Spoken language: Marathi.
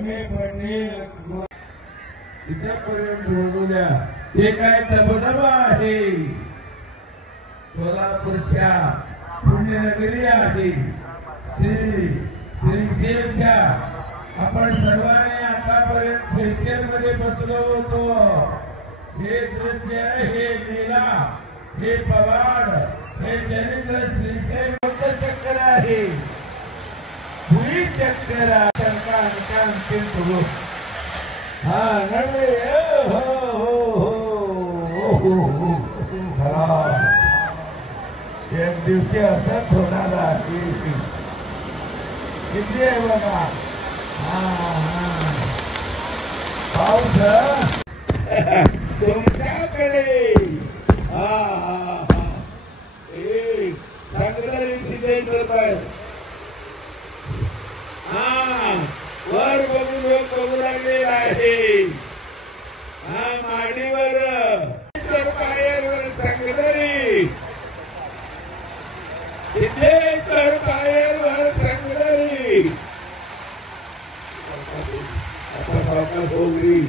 कमी पडणे इथपर्यंत होऊ द्या। ते काय दबदबा आहे, सोलापूरच्या पुण्यनगरी आहे श्रीशैलच्या। आपण सर्वांनी आतापर्यंत श्रीशैल मध्ये बसलो होतो। हे दृश्य, हे लीला, हे पवाड, हे जनिंद्र श्रीशैल चक्कर आहे, भुई चक्कर अंतिम सुरू। हा नडे हो एक दिवशी असंच होणार आहे। किती आहे बघा पाऊस तुमच्याकडे। चांगलं सिद्ध वर बघून बघू लागले आहे। माडीवर पायावर संगदरी, सिद्धेश्वर पायावर संगदरी। आता सावकाश होगरी